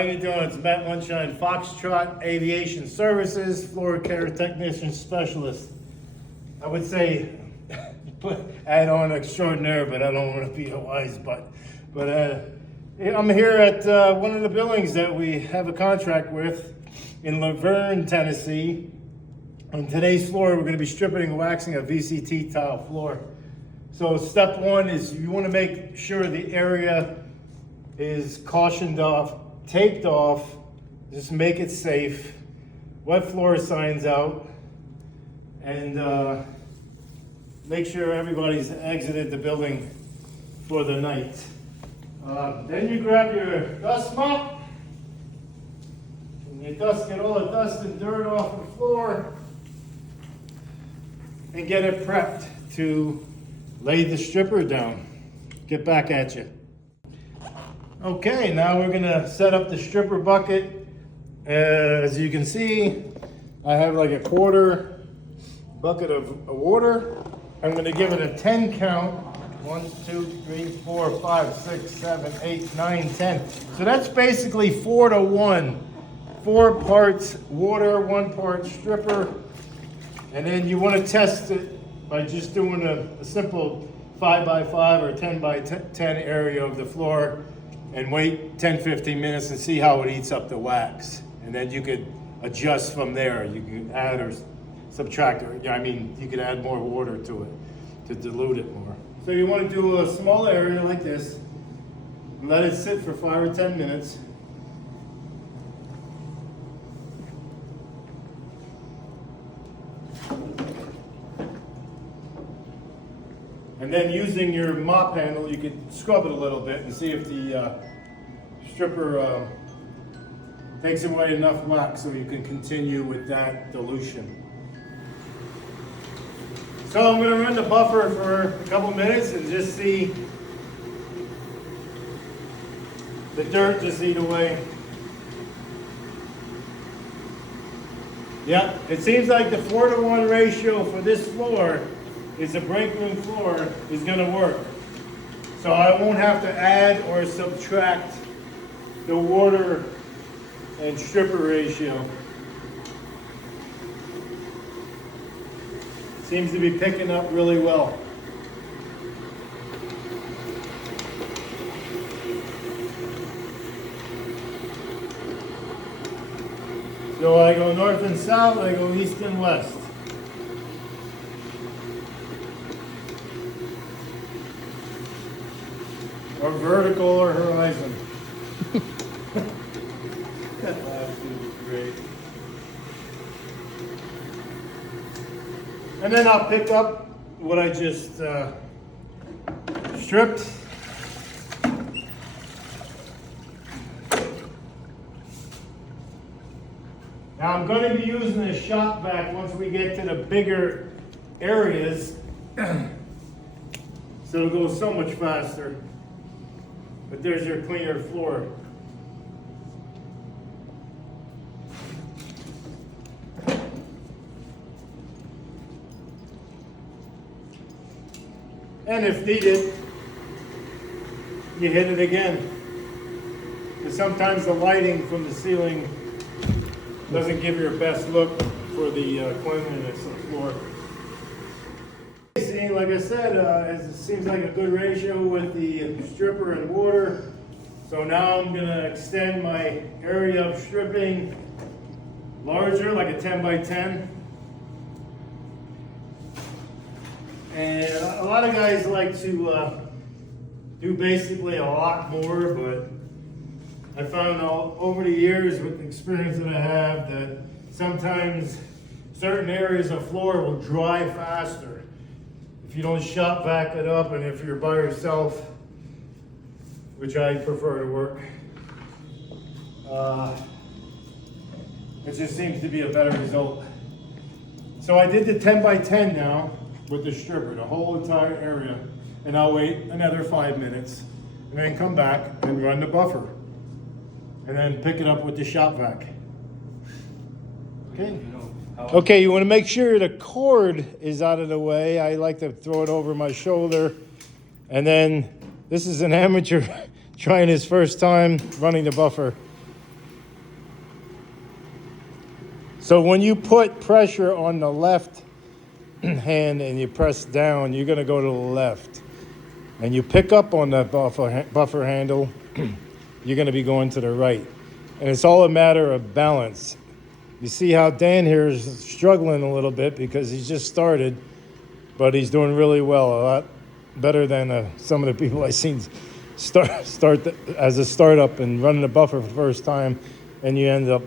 how you doing? It's Matt Munshine, Foxtrot Aviation Services, floor care technician specialist. I would say, add on extraordinaire, but I don't want to be a wise butt. But I'm here at one of the buildings that we have a contract with in Laverne, Tennessee. On today's floor, we're going to be stripping and waxing a VCT tile floor. So step one is you want to make sure the area is cautioned off, taped off, just make it safe, wet floor signs out, and make sure everybody's exited the building for the night. Then you grab your dust mop, and you get all the dust and dirt off the floor, and get it prepped to lay the stripper down. Get back at you. Okay, now we're gonna set up the stripper bucket. As you can see, I have like a quarter bucket of water. I'm gonna give it a 10 count. 1, 2, 3, 4, 5, 6, 7, 8, 9, 10. So that's basically 4 to 1. 4 parts water, 1 part stripper. And then you wanna test it by just doing a simple 5 by 5 or 10 by 10 area of the floor, and wait 10-15 minutes and see how it eats up the wax. And then you could adjust from there. You can add or subtract, or I mean, you could add more water to it to dilute it more. So you want to do a small area like this, and let it sit for 5 or 10 minutes. And then using your mop handle, you could scrub it a little bit and see if the stripper takes away enough wax so you can continue with that dilution. So I'm going to run the buffer for a couple minutes and just see the dirt just eat away. Yeah, it seems like the 4 to 1 ratio for this floor is the break room floor is going to work. So I won't have to add or subtract the water and stripper ratio. Seems to be picking up really well. So I go north and south, I go east and west. Or vertical or horizon. Absolutely great. And then I'll pick up what I just stripped. Now I'm going to be using a shop vac once we get to the bigger areas. So it'll go so much faster. But there's your cleaner floor. And if needed, you hit it again. Because sometimes the lighting from the ceiling doesn't give your best look for the cleanliness of the floor. Like I said, it seems like a good ratio with the stripper and water. So now I'm going to extend my area of stripping larger, like a 10 by 10. And a lot of guys like to do basically a lot more, but I found over the years with the experience that I have that sometimes certain areas of floor will dry faster if you don't shop vac it up, and if you're by yourself, which I prefer to work. It just seems to be a better result. So I did the 10 by 10 now with the stripper, the whole entire area, and I'll wait another 5 minutes and then come back and run the buffer and then pick it up with the shop vac. Okay. Okay, you want to make sure the cord is out of the way. I like to throw it over my shoulder. And then this is an amateur trying his first time running the buffer. So when you put pressure on the left hand and you press down, you're gonna go to the left. And you pick up on that buffer handle, you're gonna be going to the right. And it's all a matter of balance. You see how Dan here is struggling a little bit because he's just started, but he's doing really well, a lot better than some of the people I've seen start as a startup and running the buffer for the first time, and you end up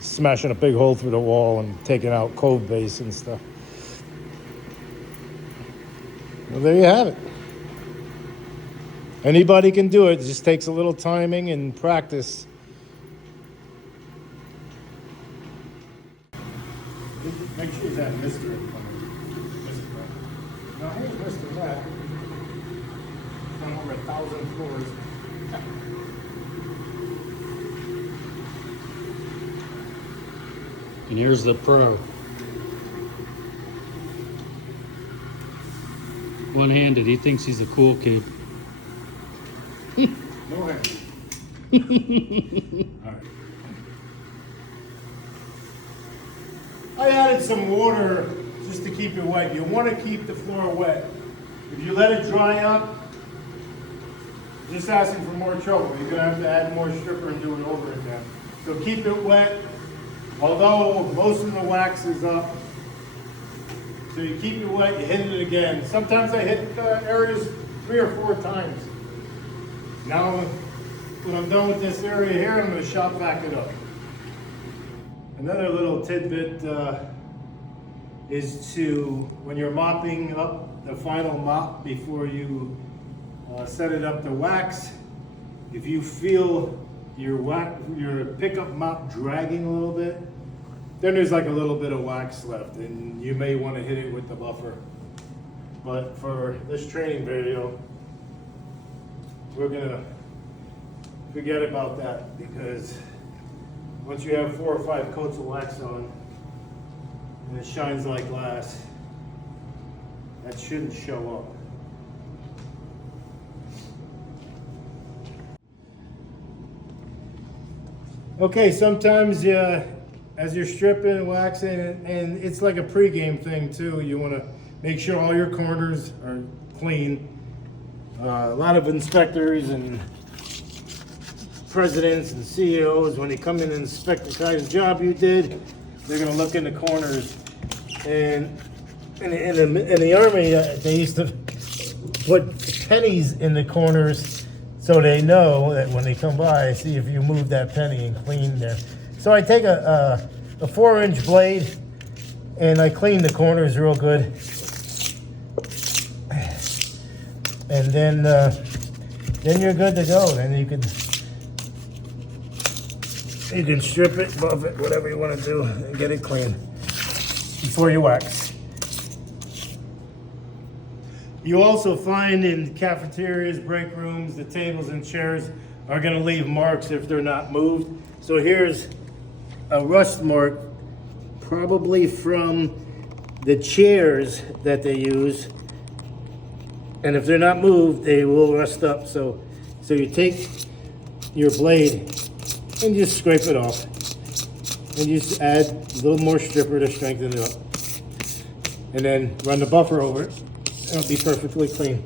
smashing a big hole through the wall and taking out cove base and stuff. Well, there you have it. Anybody can do it. It just takes a little timing and practice. Make sure he's at Mr. No, I ain't Mr. That. Done over 1,000 floors. And here's the pro. One-handed, he thinks he's a cool kid. No hand. All right. I added some water just to keep it wet. You want to keep the floor wet. If you let it dry up, just asking for more trouble. You're going to have to add more stripper and do it over again. So keep it wet, although most of the wax is up. So you keep it wet, you hit it again. Sometimes I hit areas 3 or 4 times. Now, when I'm done with this area here, I'm going to shop vac it up. Another little tidbit is to, when you're mopping up the final mop before you set it up to wax, if you feel your pickup mop dragging a little bit, then there's like a little bit of wax left, and you may want to hit it with the buffer. But for this training video, we're gonna forget about that, because once you have 4 or 5 coats of wax on and it shines like glass, that shouldn't show up. Okay, sometimes as you're stripping and waxing, and it's like a pre-game thing too, you want to make sure all your corners are clean. A lot of inspectors and presidents and CEOs, when they come in and inspect the kind of job you did, they're going to look in the corners. And in the Army, they used to put pennies in the corners so they know that when they come by, see if you move that penny and clean there. So I take a 4-inch blade and I clean the corners real good. And then you're good to go. Then you can strip it, buff it, whatever you want to do, and get it clean before you wax. You also find in cafeterias, break rooms, the tables and chairs are going to leave marks if they're not moved. So here's a rust mark, probably from the chairs that they use. And if they're not moved, they will rust up. So you take your blade and just scrape it off. And you just add a little more stripper to strengthen it up. And then run the buffer over it. It'll be perfectly clean.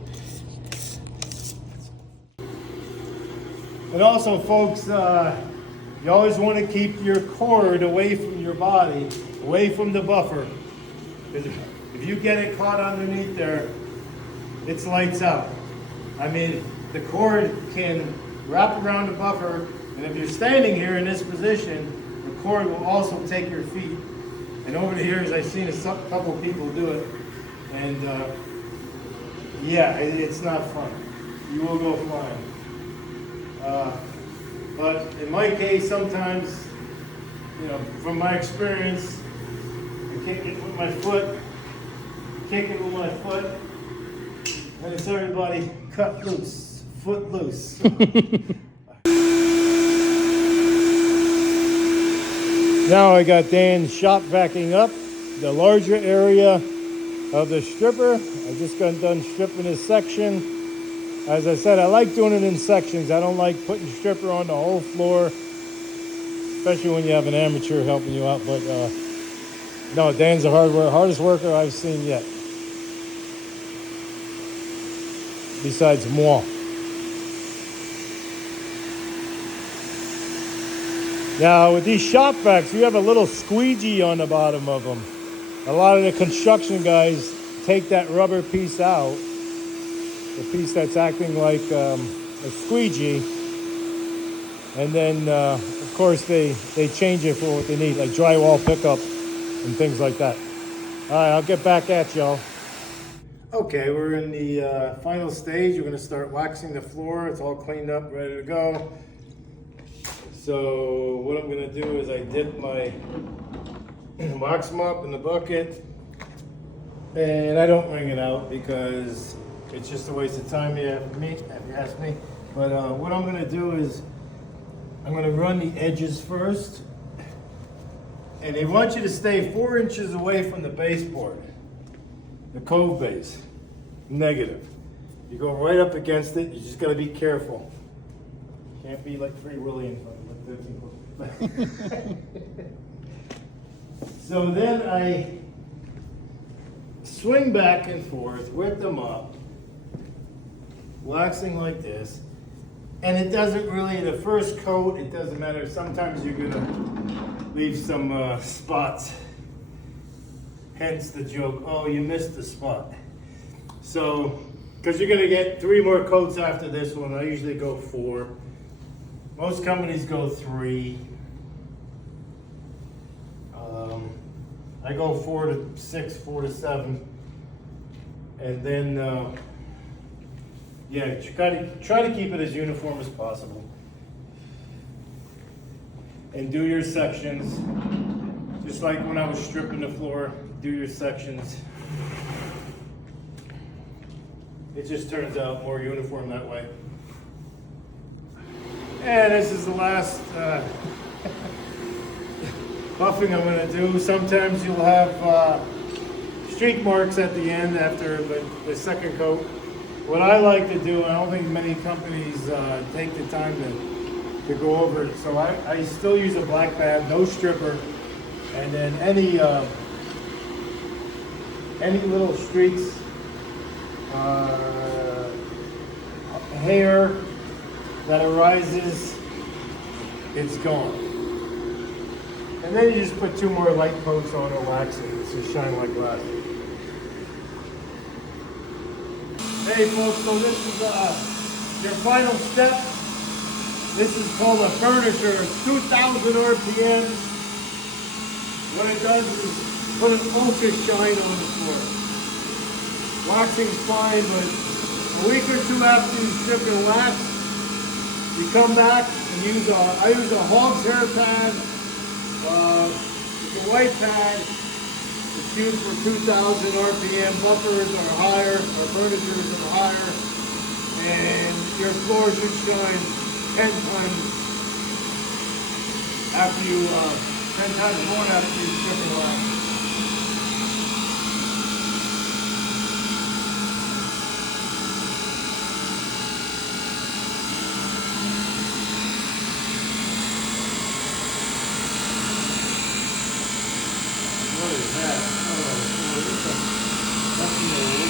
And also, folks, you always want to keep your cord away from your body, away from the buffer. Because if you get it caught underneath there, it's lights out. I mean, the cord can wrap around the buffer, and if you're standing here in this position, the cord will also take your feet. And over the years, I've seen a couple of people do it, and yeah, it's not fun. You will go flying. But in my case, sometimes, you know, from my experience, I kick it with my foot, and it's everybody cut loose, foot loose. Now I got Dan shop vacuuming up the larger area of the stripper. I just got done stripping this section. As I said, I like doing it in sections. I don't like putting stripper on the whole floor, especially when you have an amateur helping you out. But No, Dan's the hardest worker I've seen yet. Besides moi. Now with these shop vacs, you have a little squeegee on the bottom of them. A lot of the construction guys take that rubber piece out, the piece that's acting like a squeegee, and then of course they change it for what they need, like drywall pickup and things like that. All right, I'll get back at y'all. Okay, we're in the final stage. We're gonna start waxing the floor. It's all cleaned up, ready to go. So what I'm gonna do is I dip my wax mop in the bucket, and I don't wring it out because it's just a waste of time if you ask me. But what I'm gonna do is I'm gonna run the edges first, and they want you to stay 4 inches away from the baseboard, the cove base, negative. You go right up against it. You just gotta be careful. Can't be like Free Willy in front of people. So then I swing back and forth with them up, waxing like this. And it doesn't really, the first coat, it doesn't matter. Sometimes you're gonna leave some spots. Hence the joke, oh, you missed the spot. So, because you're gonna get 3 more coats after this one. I usually go 4. Most companies go 3. I go 4 to 6, 4 to 7. And then, yeah, try to keep it as uniform as possible. And do your sections, just like when I was stripping the floor, do your sections. It just turns out more uniform that way. And this is the last buffing I'm going to do. Sometimes you'll have streak marks at the end after the second coat. What I like to do, I don't think many companies take the time to go over it, so I still use a black pad, no stripper, and then any little streaks, hair that arises, it's gone. And then you just put 2 more light coats on or wax it. It's just shine like glass. Hey folks, so this is your final step. This is called a furnisher. It's 2,000 RPM. What it does is put an ultra shine on the floor. Waxing's fine, but a week or 2 after you strip and wax, you come back and I use a hog's hair pad. It's a white pad. It's used for 2,000 RPM. Buffers are higher, or furnitures are higher, and your floor should shine 10 times after you, 10 times more after you strip and wax. What is that? Oh, it's nothing to